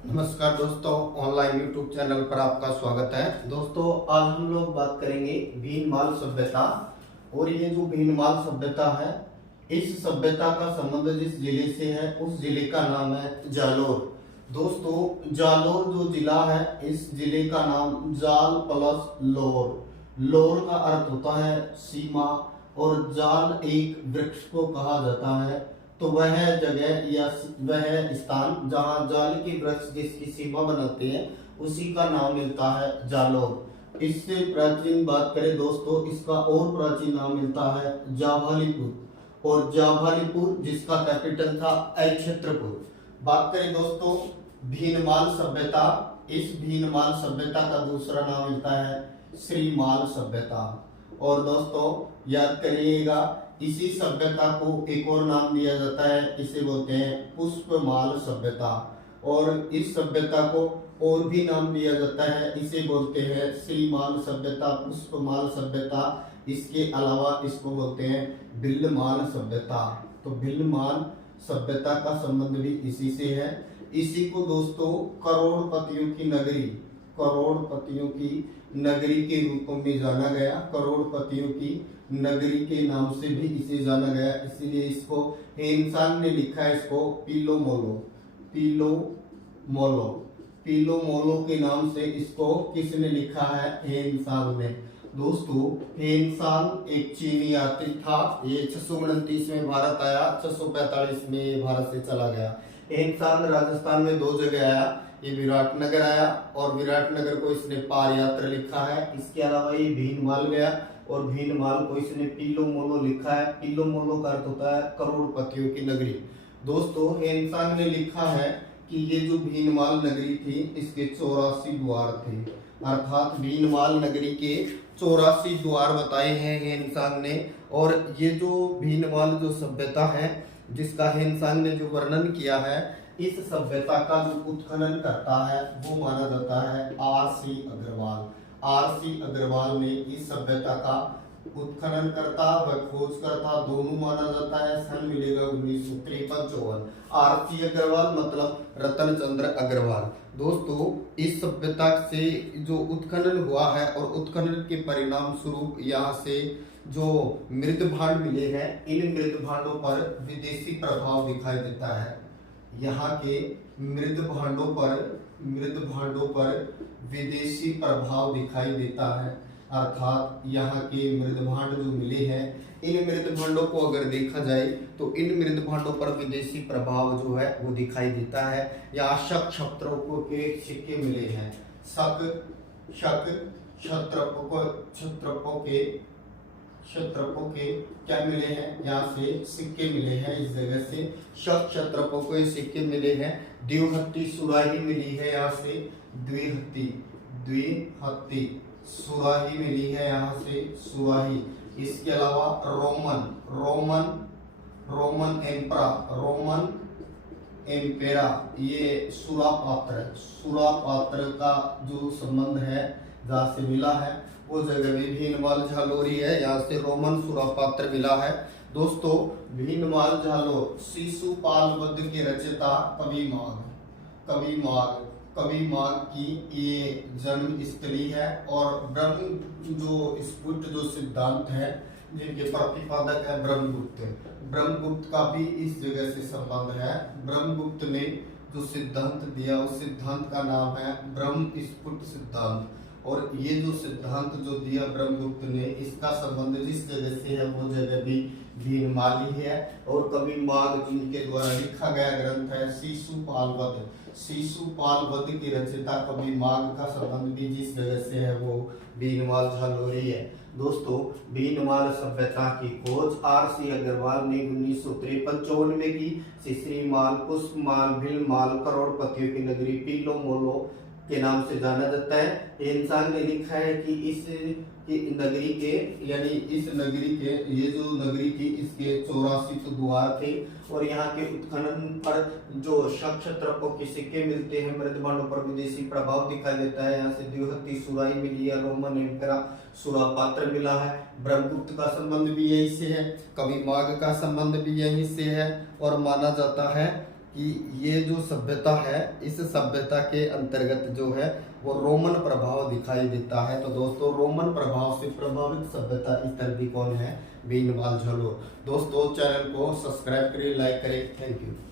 नमस्कार दोस्तों, online YouTube channel पर आपका स्वागत है। दोस्तों, आज हम लोग बात करेंगे भीनमाल सभ्यता। और ये जो भीनमाल सभ्यता है, इस सभ्यता का संबंध जिस जिले से है उस जिले का नाम है जालोर। दोस्तों, जालोर जो जिला है, इस जिले का नाम जाल प्लस लोर। लोर का अर्थ होता है सीमा, और जाल एक वृक्ष को कहा जाता है। तो वह जगह या वह स्थान जहाँ जाल के वृक्ष जिसकी सीमा बनाते हैं, उसी का नाम मिलता है जालोर। इससे प्राचीन बात करें दोस्तों, इसका और प्राचीन नाम मिलता है जाभालीपुर। और जाभालीपुर जिसका कैपिटल था अक्षत्रपुर। बात करें दोस्तों भीनमाल सभ्यता, इस भीनमाल सभ्यता का दूसरा नाम मिलता है श्रीमाल सभ्यता। और दोस्तों याद करिएगा, इसी सभ्यता को एक और नाम दिया जाता है, इसे बोलते हैं पुष्पमाल सभ्यता। और इस सभ्यता को और भी नाम दिया जाता है, इसे बोलते हैं श्रीमाल सभ्यता, पुष्पमाल सभ्यता। इसके अलावा इसको बोलते हैं भिल्लमाल सभ्यता। तो भिल्लमाल सभ्यता का संबंध भी इसी से है। इसी को दोस्तों करोड़पतियों की नगरी, करोड़पतियों की नगरी के रूप में जाना गया। करोड़पतियों की नगरी के नाम से भी इसे जाना गया, इसीलिए इसको हेनसांग ने लिखा है इसको पीलो मोलो, पीलो मोलो, पीलो मोलो के नाम से इसको किसने लिखा है? हेनसांग ने। दोस्तों, हेनसांग एक चीनी यात्री था। ये 629 में भारत आया, 645 में ये भारत से चला गया। हेनसांग राजस्थान में दो जगह आया, ये विराटनगर आया और विराटनगर को इसने पार यात्रा लिखा है। इसके अलावा ये भीनमाल गया और भीनमाल को इसने पीलो मोलो लिखा है। पीलो मोलो का अर्थ होता है करोड़पतियों की नगरी। दोस्तों, हेनसांग ने लिखा है कि ये जो भीनमाल नगरी थी, इसके 84 द्वार थे। अर्थात भीनमाल नगरी के 84 द्वार बताए हैं हेनसांग ने। और ये जो भीनमाल जो सभ्यता है, जिसका हेनसांग ने जो वर्णन किया है, इस सभ्यता का जो उत्खनन करता है वो माना जाता है आर.सी. अग्रवाल। आर.सी. अग्रवाल ने इस सभ्यता का उत्खनन करता व खोज करता दोनों माना जाता है। सन मिलेगा 1953-54। आर.सी. अग्रवाल मतलब रतन चंद्र अग्रवाल। दोस्तों, इस सभ्यता से जो उत्खनन हुआ है और उत्खनन के परिणाम स्वरूप यहाँ से जो मृत भांड मिले हैं, इन मृत भांडों पर विदेशी प्रभाव दिखाई देता है। यहाँ के मृत भांडों पर विदेशी प्रभाव दिखाई देता है। अर्थात यहाँ के मृत भांड जो मिले हैं, इन मृत भांडों को अगर देखा जाए तो इन मृत भांडों पर विदेशी प्रभाव जो है वो दिखाई देता है। यहाँ शक क्षत्रपों के सिक्के मिले हैं। क्षत्रपों के क्या मिले हैं? यहाँ से सिक्के मिले हैं। इस जगह से शक क्षत्रपों के सिक्के मिले हैं। द्विहत्ती सुराही मिली है, यहाँ से द्विहत्ती सुराही मिली है, यहाँ से सुराही। इसके अलावा रोमन एम्पेरा, ये सुरापात्र का जो संबंध है जहाँ से मिला है वो जगह भी भीनमाल झालोरी है। यहाँ से रोमन सुरापात्र मिला है। दोस्तों, भीनमाल झालोर शिशुपाल वध के रचयिता कवि माघ की ये जन्म स्थली है। और ब्रह्म जो स्फुट जो सिद्धांत है, जिनके प्रतिपादक है ब्रह्मगुप्त का भी इस जगह से संबंध है। ब्रह्मगुप्त ने जो सिद्धांत दिया उस सिद्धांत का नाम है ब्रह्म स्फुट सिद्धांत। और ये जो सिद्धांत जो दिया ब्रह्मगुप्त ने, इसका संबंध जिस जगह से है वो जगह भी भीनमाली है। और कवि माघ जिनके द्वारा लिखा गया ग्रंथ है शिशुपाल वध की रचयिता कवि माघ का संबंध भी जिस जगह से है वो भीनमाल झालोरी है। दोस्तों, भीनमाल सभ्यता की खोज आर.सी. अग्रवाल ने 1953-54 में की। श्रीमाल, पुष्पमाल, भीलमाल करोड़पतियों की नगरी पीलो मोलो के नाम से जाना जाता है। हेनसांग ने लिखा है कि इस नगरी के, यानी इस नगरी के, ये जो नगरी थी इसके 84 द्वार थे। और यहाँ के उत्खनन पर जो शक क्षत्रपों के सिक्के मिलते हैं, मृत भांडों पर विदेशी प्रभाव दिखाई देता है। यहाँ से द्विहत्ती सुराही मिली है, रोमन एम्पेरा सुरापात्र मिला है। ब्रह्मगुप्त का संबंध भी यहीं से है, कवि माघ का संबंध भी यहीं से है। और माना जाता है कि ये जो सभ्यता है, इस सभ्यता के अंतर्गत जो है वो रोमन प्रभाव दिखाई देता है। तो दोस्तों रोमन प्रभाव से प्रभावित सभ्यता स्थल भी कौन है? भीनमाल झलोर। दोस्तों चैनल को सब्सक्राइब करिए, लाइक करें। Thank you.